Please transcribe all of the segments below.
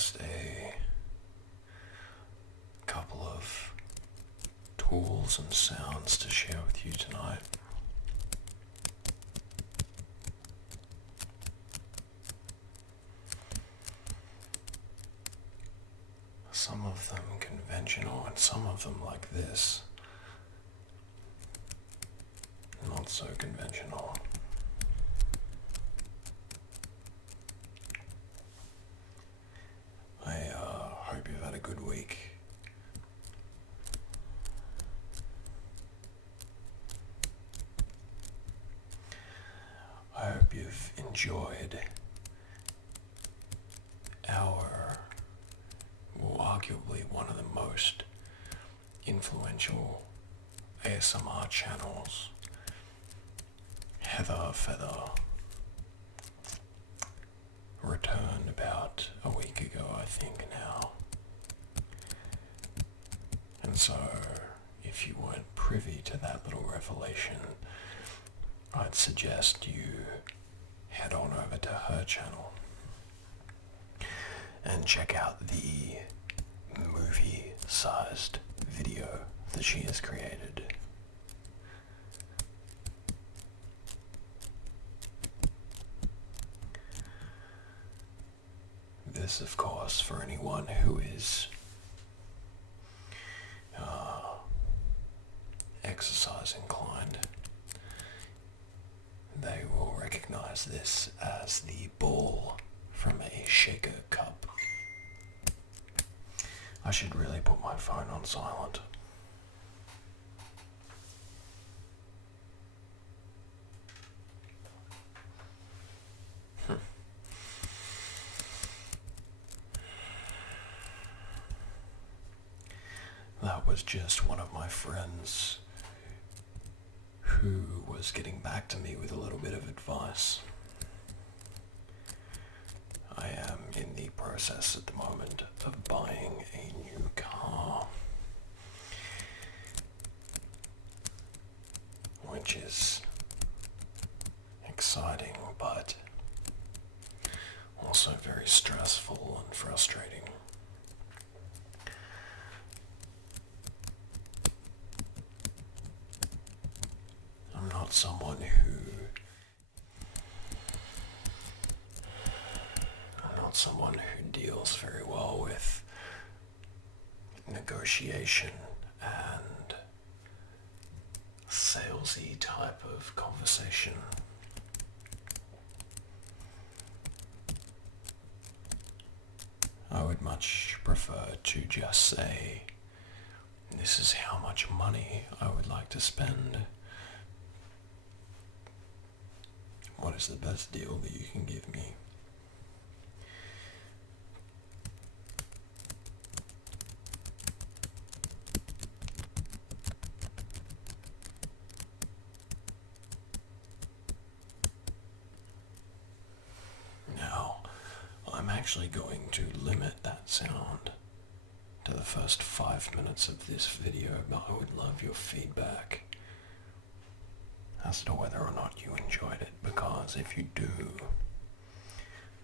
just a couple of tools and sounds to share with you tonight. Some of them conventional and some of them like this, not so conventional. I hope you've had a good week. I hope you've enjoyed our, well, arguably one of the most influential ASMR channels, Heather Feather, returned about a week ago, I think now. And so, if you weren't privy to that little revelation, I'd suggest you head on over to her channel and check out the movie-sized video that she has created. This, of course, for anyone who is exercise inclined, they will recognize this as the ball from a shaker cup. I should really put my phone on silent. That was just one of my friends who was getting back to me with a little bit of advice. I am in the process at the moment of buying a new car, which is exciting but also very stressful and frustrating. I'm not someone who deals very well with negotiation and salesy type of conversation. I would much prefer to just say, this is how much money I would like to spend. What is the best deal that you can give me? Now, I'm actually going to limit that sound to the first 5 minutes of this video, but I would love your feedback as to whether or not you enjoyed it, because if you do,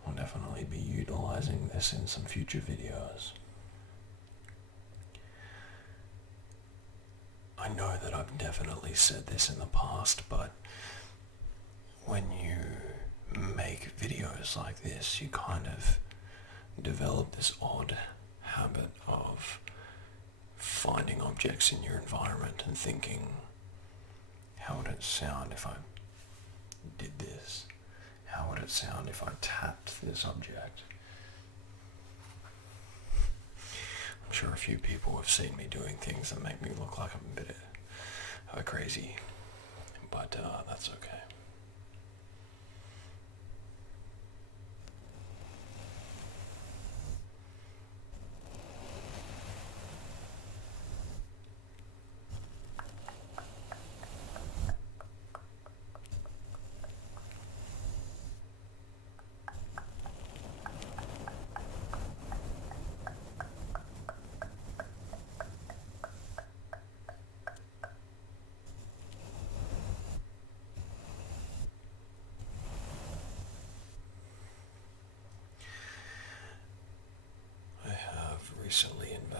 I'll definitely be utilizing this in some future videos. I know that I've definitely said this in the past, but when you make videos like this, you kind of develop this odd habit of finding objects in your environment and thinking, how would it sound if I did this? How would it sound if I tapped this object? I'm sure a few people have seen me doing things that make me look like I'm a bit crazy, but that's okay.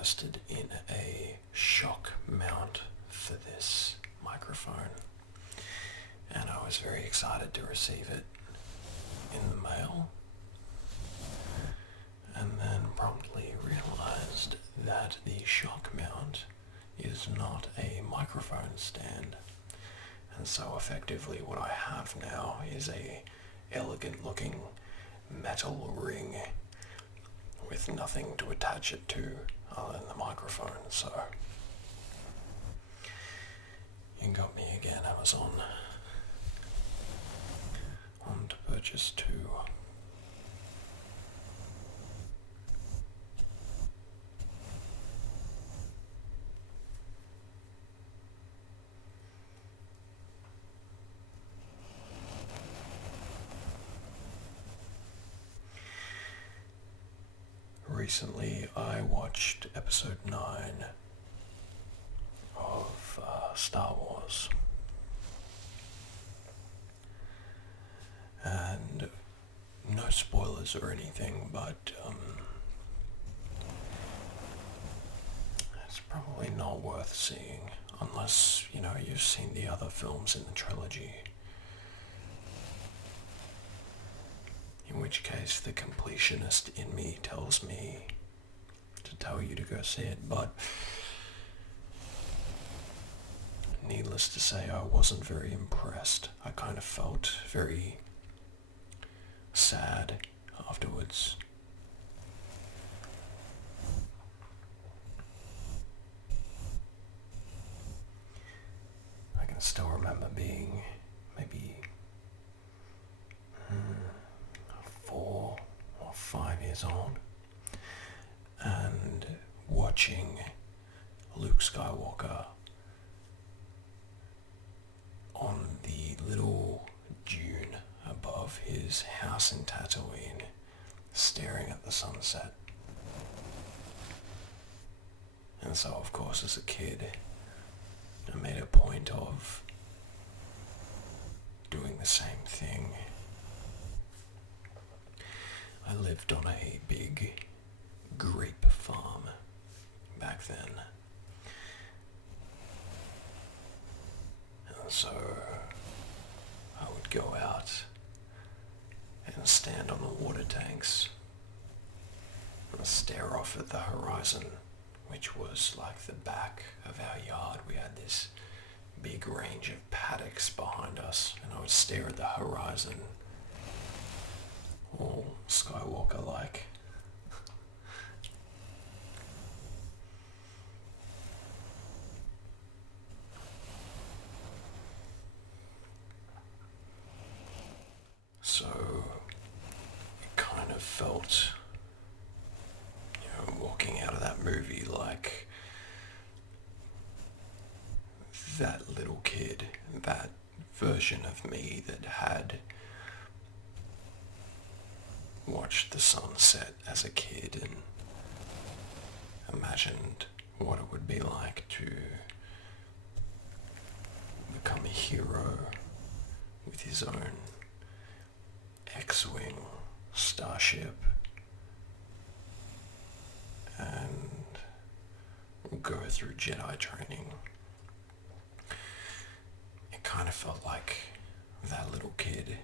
interested in a shock mount for this microphone, and I was very excited to receive it in the mail, and then promptly realized that the shock mount is not a microphone stand. And so effectively what I have now is a elegant looking metal ring with nothing to attach it to other than the microphone. So you got me again, Amazon, on to purchase two. Recently, I watched episode 9 of Star Wars, and no spoilers or anything, but it's probably not worth seeing unless, you've seen the other films in the trilogy. In which case, the completionist in me tells me to tell you to go see it, but needless to say, I wasn't very impressed. I kind of felt very sad afterwards. I can still remember being maybe 4 or 5 years old and watching Luke Skywalker on the little dune above his house in Tatooine, staring at the sunset. And so, of course, as a kid, I made a point of doing the same thing. I lived on a big grape farm back then. And so I would go out and stand on the water tanks and stare off at the horizon, which was like the back of our yard. We had this big range of paddocks behind us, and I would stare at the horizon, all Skywalker-like. So it kind of felt, walking out of that movie like that little kid, that version of me that had watched the sunset as a kid and imagined what it would be like to become a hero with his own X-Wing starship and go through Jedi training. It kind of felt like that little kid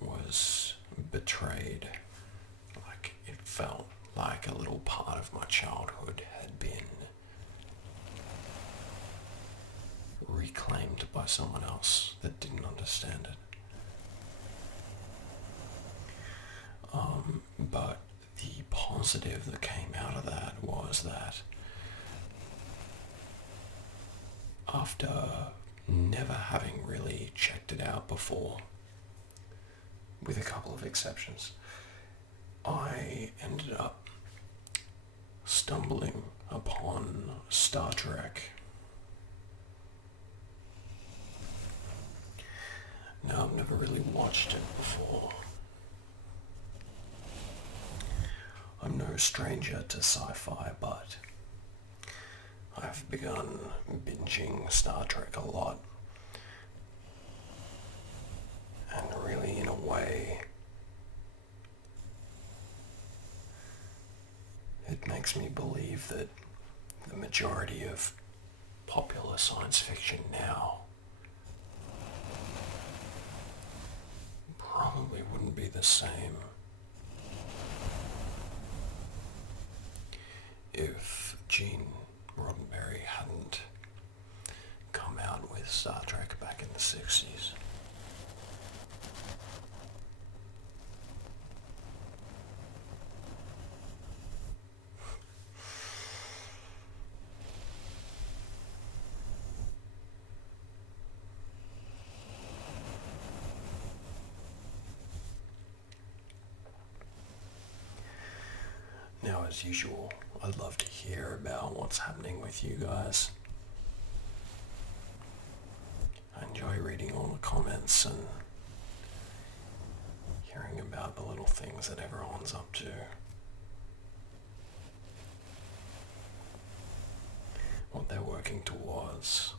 was betrayed. Like, it felt like a little part of my childhood had been reclaimed by someone else that didn't understand it. But the positive that came out of that was that after never having really checked it out before, with a couple of exceptions, I ended up stumbling upon Star Trek. Now, I've never really watched it before. I'm no stranger to sci-fi, but I've begun binging Star Trek a lot. And really, in a way, it it makes me believe that the majority of popular science fiction now probably wouldn't be the same if Gene Roddenberry hadn't come out with Star Trek back in the 60s. Now, as usual, I'd love to hear about what's happening with you guys. I enjoy reading all the comments and hearing about the little things that everyone's up to. What they're working towards.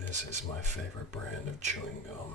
This is my favorite brand of chewing gum.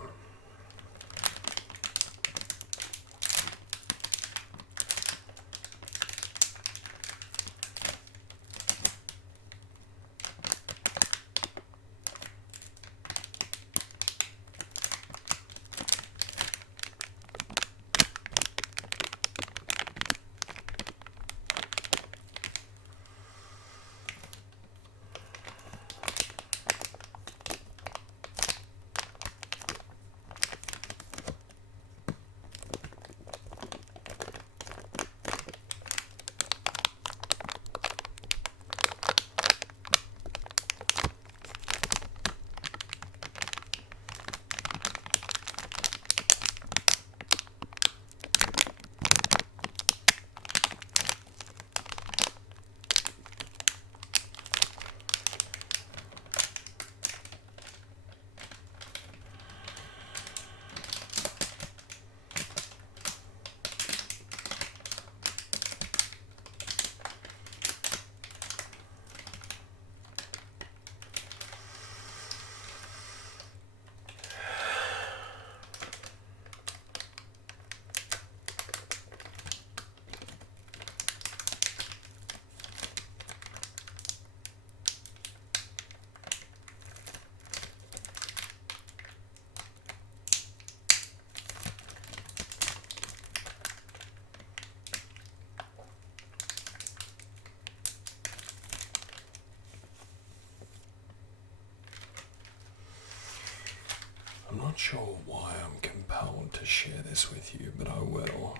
I'm not sure why I'm compelled to share this with you, but I will.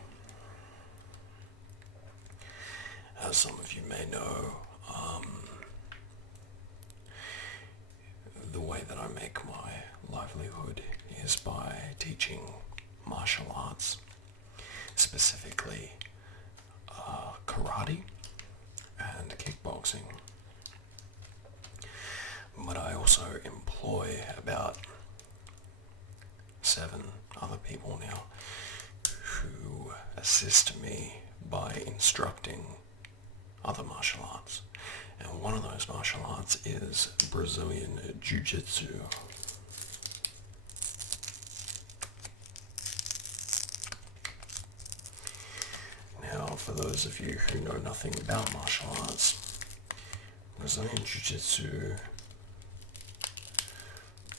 as some of you may know, the way that I make my livelihood is by teaching martial arts, specifically karate and kickboxing. But I also employ about 7 other people now who assist me by instructing other martial arts. And one of those martial arts is Brazilian Jiu-jitsu. Now, for those of you who know nothing about martial arts, Brazilian Jiu-jitsu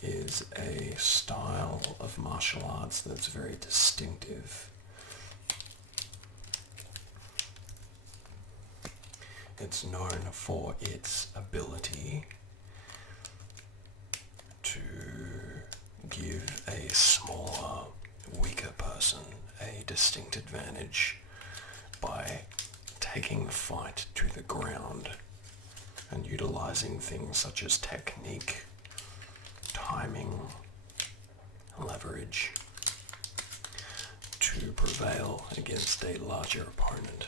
is a style of martial arts that's very distinctive. It's known for its ability to give a smaller, weaker person a distinct advantage by taking the fight to the ground and utilizing things such as technique, timing, leverage to prevail against a larger opponent.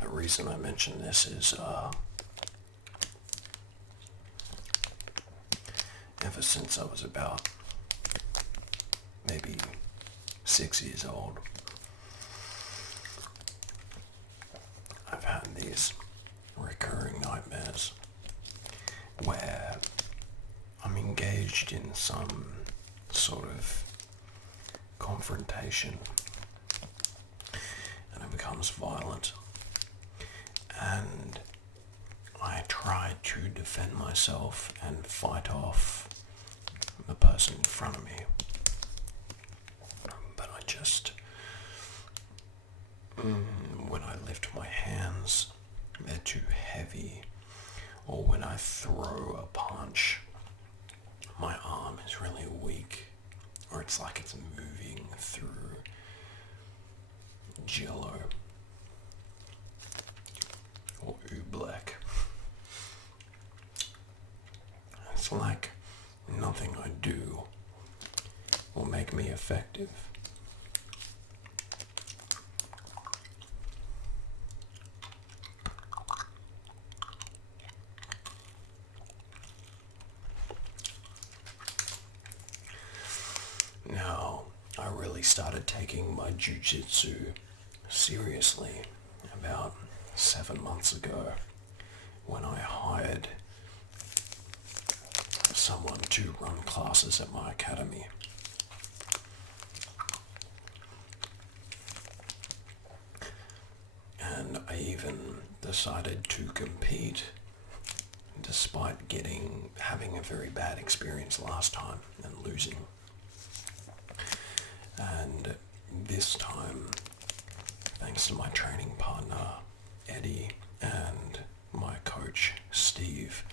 The reason I mention this is ever since I was about maybe 6 years old, I've had these recurring nightmares where I'm engaged in some sort of confrontation and it becomes violent. And I try to defend myself and fight off the person in front of me. But I just, when I lift my hands, they're too heavy. Or when I throw a punch, my arm is really weak. Or it's like it's moving through jello. Or oobleck. It's like nothing I do will make me effective. Now, I really started taking my jiu-jitsu seriously about 7 months ago when I hired someone to run classes at my academy. And I even decided to compete despite having a very bad experience last time and losing. And this time, thanks to my training partner Eddie and my coach Steve,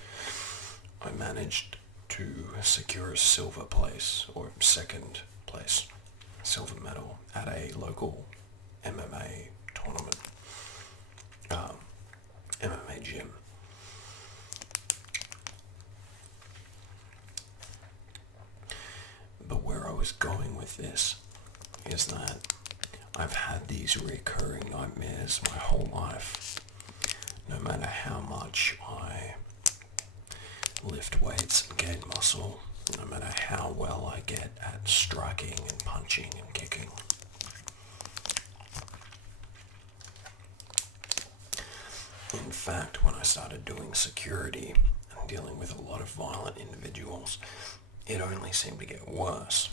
I managed to secure a silver place, or second place, silver medal at a local MMA tournament, MMA gym. But where I was going with this is that I've had these recurring nightmares my whole life. No matter how much I lift weights and gain muscle, no matter how well I get at striking and punching and kicking. In fact, when I started doing security and dealing with a lot of violent individuals, it only seemed to get worse.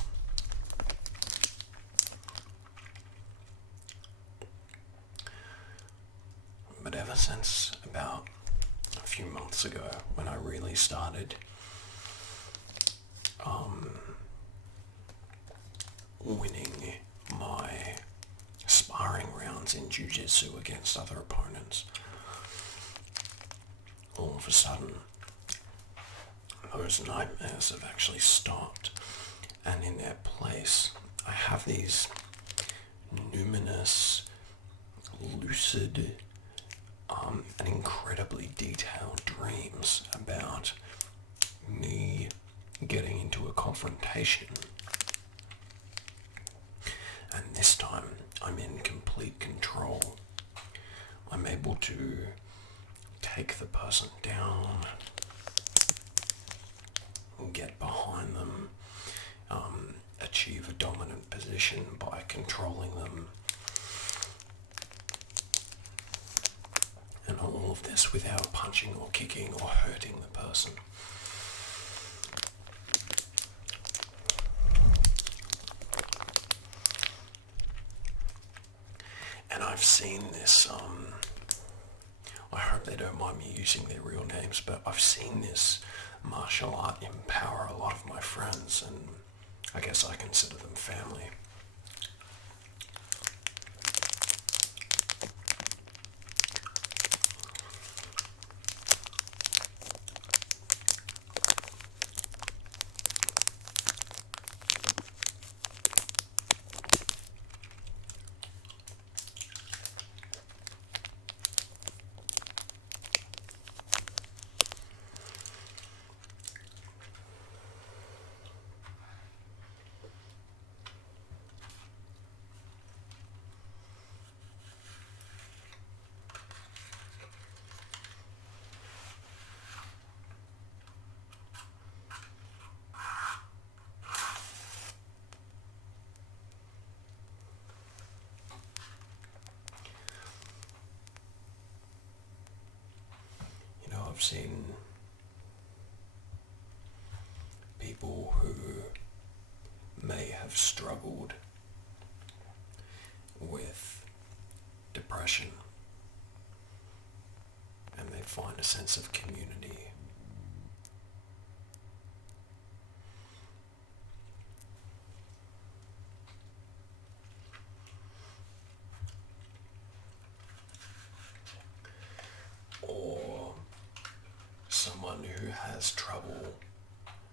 But ever since about few months ago when I really started winning my sparring rounds in Jiu-jitsu against other opponents. All of a sudden, those nightmares have actually stopped, and in their place, I have these numinous, lucid, and incredibly detailed dreams about me getting into a confrontation. And this time, I'm in complete control. I'm able to take the person down, get behind them, achieve a dominant position by controlling them. And all of this without punching or kicking or hurting the person. And I've seen this, I hope they don't mind me using their real names, but I've seen this martial art empower a lot of my friends, and I guess I consider them family. I've seen people who may have struggled with depression, and they find a sense of community. Or someone who has trouble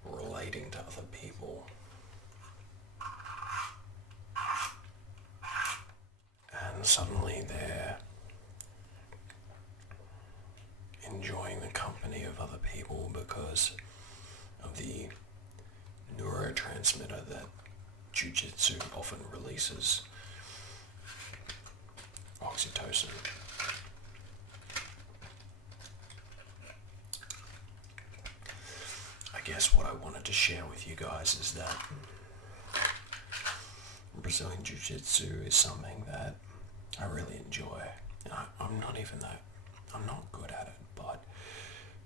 relating to other people. And suddenly they're enjoying the company of other people because of the neurotransmitter that Jiu-jitsu often releases, oxytocin. I guess what I wanted to share with you guys is that Brazilian Jiu-jitsu is something that I really enjoy. I'm not good at it, but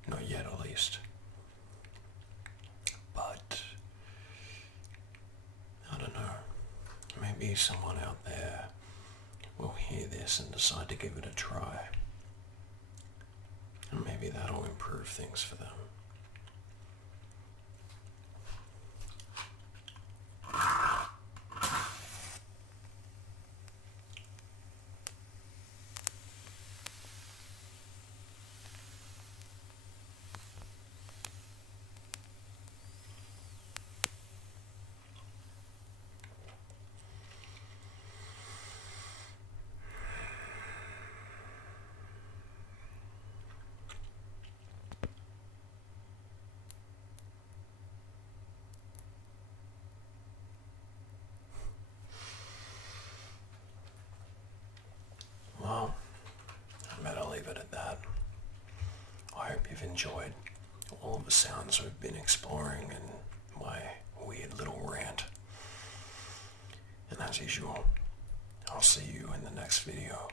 not yet at least. But I don't know, maybe someone out there will hear this and decide to give it a try. And maybe that'll improve things for them. Well, I better leave it at that. I hope you've enjoyed all of the sounds we've been exploring and my weird little rant. And as usual, I'll see you in the next video.